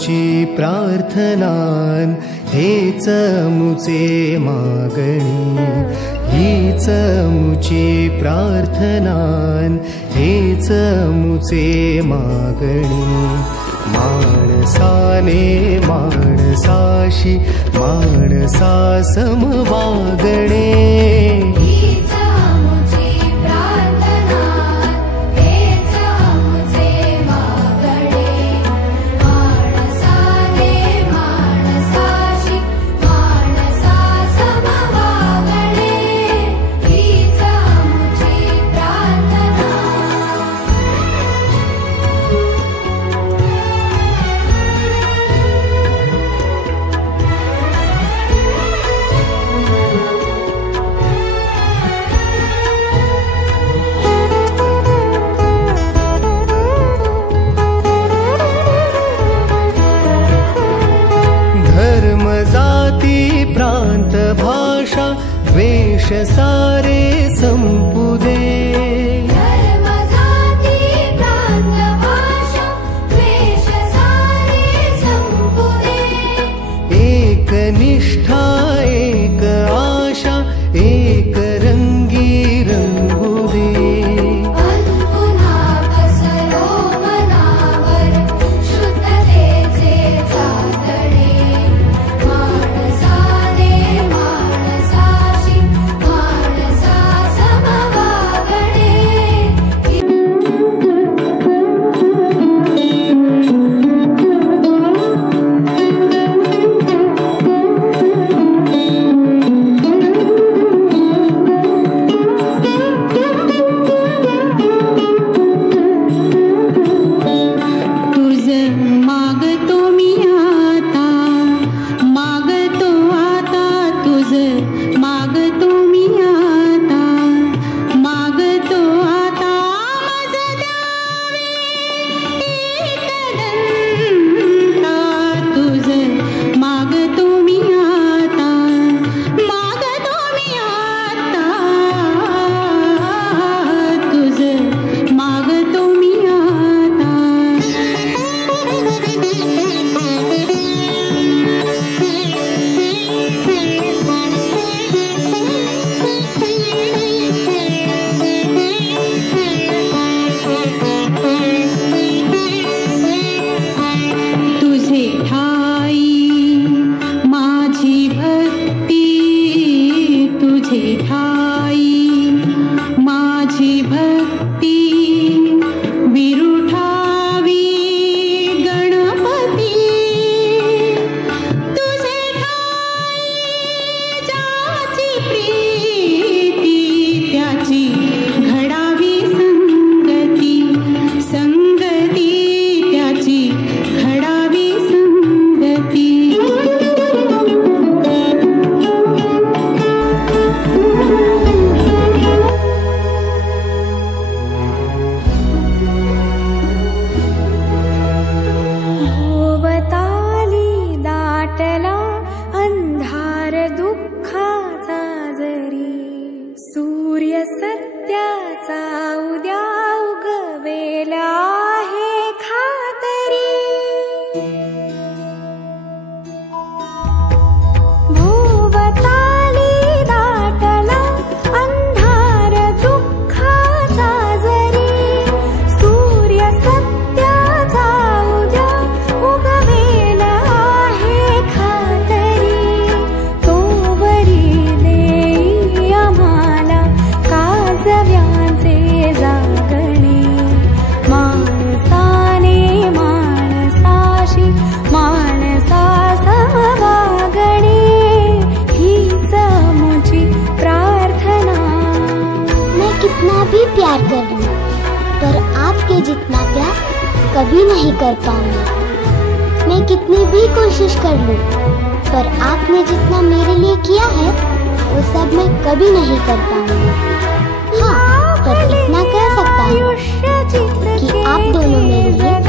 मुची प्रार्थनान हेच मुचे मागणी, हीच मुची प्रार्थनान हेच मुचे मागणी। माणसाने माणसाशी माणसा सम वागणे, प्रांत भाषा द्वेष सारे संपू दे। धर्म जाती प्रांत भाषा द्वेष सारे संपू दे। एक निष्ठा एक आशा एक रंगी रंगू दे। प्यार कर लूं, पर आपके जितना प्यार कभी नहीं कर पाऊंगा। मैं कितनी भी कोशिश कर लूं, पर आपने जितना मेरे लिए किया है वो सब मैं कभी नहीं कर पाऊंगा। हाँ, पर इतना कह सकता हूँ कि आप दोनों मेरे लिए